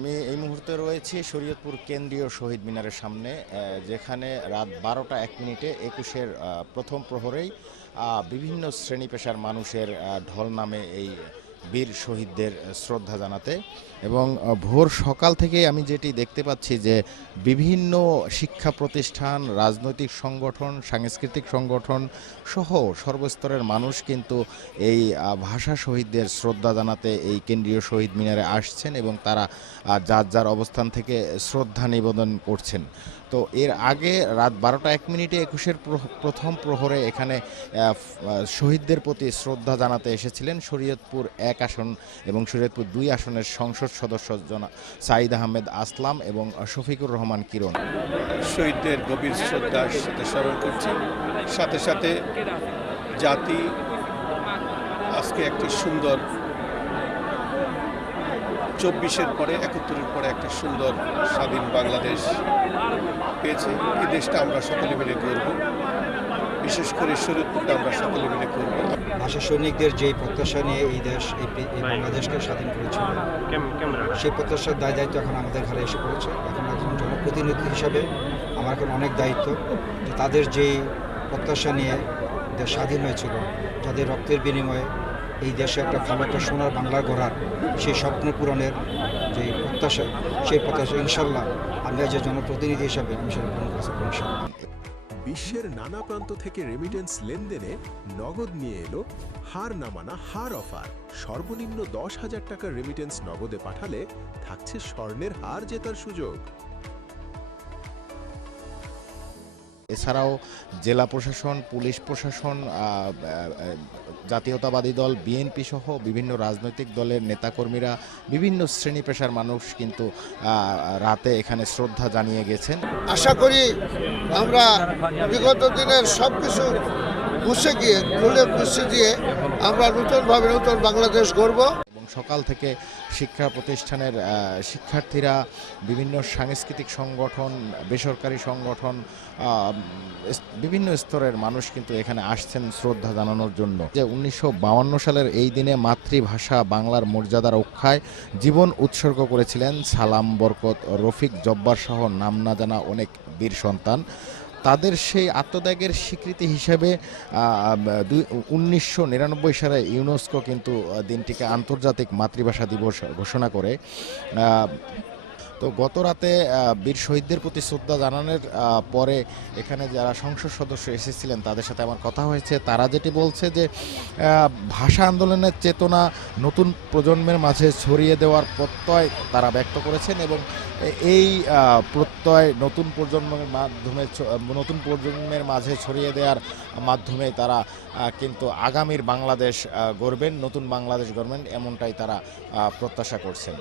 আমি এই মুহূর্তে রয়েছি শরীয়তপুর কেন্দ্রীয় শহীদ মিনারের সামনে, যেখানে রাত 12টা 1 মিনিটে 21-এর প্রথম প্রহরেই বিভিন্ন শ্রেণী পেশার মানুষের ঢল নামে এই বীর শহীদদের শ্রদ্ধা জানাতে। এবং ভোর সকাল থেকে আমি যেটি দেখতে পাচ্ছি যে বিভিন্ন শিক্ষা প্রতিষ্ঠান, রাজনৈতিক সংগঠন, সাংস্কৃতিক সংগঠন সহ সর্বস্তরের মানুষ কিন্তু এই ভাষা শহীদদের শ্রদ্ধা জানাতে এই কেন্দ্রীয় শহীদ মিনারে আসছেন এবং তারা যার যার অবস্থান থেকে শ্রদ্ধা নিবেদন করছেন। তো এর আগে রাত 12টা 1 মিনিটে 21-এর প্রথম প্রহরে এখানে শহীদদের প্রতি শ্রদ্ধা জানাতে এসেছিলেন শরীয়তপুর 1 আসন এবং শরীয়তপুর 2 আসনের সংসদ সদস্য সাঈদ আহমেদ আসলাম এবং শফিকুর রহমান কিরণ। শহীদদের গভীর শ্রদ্ধার সাথে স্মরণ করছি। সাথে সাথে জাতি আজকে একটি সুন্দর 24-এর পরে 71-এর পরে একটা সুন্দর স্বাধীন বাংলাদেশ পেয়েছে। এই দেশটা আমরা সকলে মিলে করব, বিশেষ করে শরীয়তপুরটা আমরা সকলে মিলে করব। ভাষা সৈনিকদের যেই প্রত্যাশা নিয়ে এই দেশ এই বাংলাদেশকে স্বাধীন করেছিল, সেই প্রত্যাশার দায়িত্ব এখন আমাদের ঘরে এসে পড়েছে। এখন একজন জনপ্রতিনিধি হিসাবে আমার এখন অনেক দায়িত্ব যে তাদের যেই প্রত্যাশা নিয়ে দেশ স্বাধীন হয়েছিল, যাদের রক্তের বিনিময়ে এই দেশে একটা ভালো একটা সোনার বাংলা গড়ার সেই স্বপ্ন পূরণের যে প্রত্যাশা, সেই প্রত্যাশা ইনশাল্লাহ আমরা যে জনপ্রতিনিধি হিসাবে আমি সেটা পূরণ করতে পারব ইনশাল্লাহ। বিশ্বের নানা প্রান্ত থেকে রেমিটেন্স লেনদেনে নগদ নিয়ে এলো হার না মানা হার অফার। সর্বনিম্ন 10,000 টাকার রেমিটেন্স নগদে পাঠালে থাকছে স্বর্ণের হার জেতার সুযোগ। এছাড়াও জেলা প্রশাসন, পুলিশ প্রশাসন, জাতীয়তাবাদী দল বিএনপি সহ বিভিন্ন রাজনৈতিক দলের নেতাকর্মীরা, বিভিন্ন শ্রেণী পেশার মানুষ কিন্তু রাতে এখানে শ্রদ্ধা জানিয়ে গেছেন। আশা করি আমরা বিগত দিনের সব কিছু মুছে গিয়ে মুছে দিয়ে আমরা নতুনভাবে নতুন বাংলাদেশ গড়ব। সকাল থেকে শিক্ষা প্রতিষ্ঠানের শিক্ষার্থীরা, বিভিন্ন সাংস্কৃতিক সংগঠন, বেসরকারি সংগঠন, বিভিন্ন স্তরের মানুষ কিন্তু এখানে আসছেন শ্রদ্ধা জানানোর জন্য। যে 1952 সালের এই দিনে মাতৃভাষা বাংলার মর্যাদা রক্ষায় জীবন উৎসর্গ করেছিলেন সালাম, বরকত, রফিক, জব্বার সহ নাম না জানা অনেক বীর সন্তান। তাদের সেই আত্মত্যাগের স্বীকৃতি হিসেবে 1999 সালে ইউনেস্কো কিন্তু দিনটিকে আন্তর্জাতিক মাতৃভাষা দিবস ঘোষণা করে। তো গত রাতে বীর শহীদদের প্রতি শ্রদ্ধা জানানোর পরে এখানে যারা সংসদ সদস্য এসেছিলেন তাদের সাথে আমার কথা হয়েছে। তারা যেটি বলছে যে ভাষা আন্দোলনের চেতনা নতুন প্রজন্মের মাঝে ছড়িয়ে দেওয়ার প্রত্যয় তারা ব্যক্ত করেছেন এবং এই প্রত্যয় নতুন প্রজন্মের মাঝে ছড়িয়ে দেওয়ার মাধ্যমে তারা কিন্তু আগামীর বাংলাদেশ গড়বেন, নতুন বাংলাদেশ গড়বেন, এমনটাই তারা প্রত্যাশা করছেন।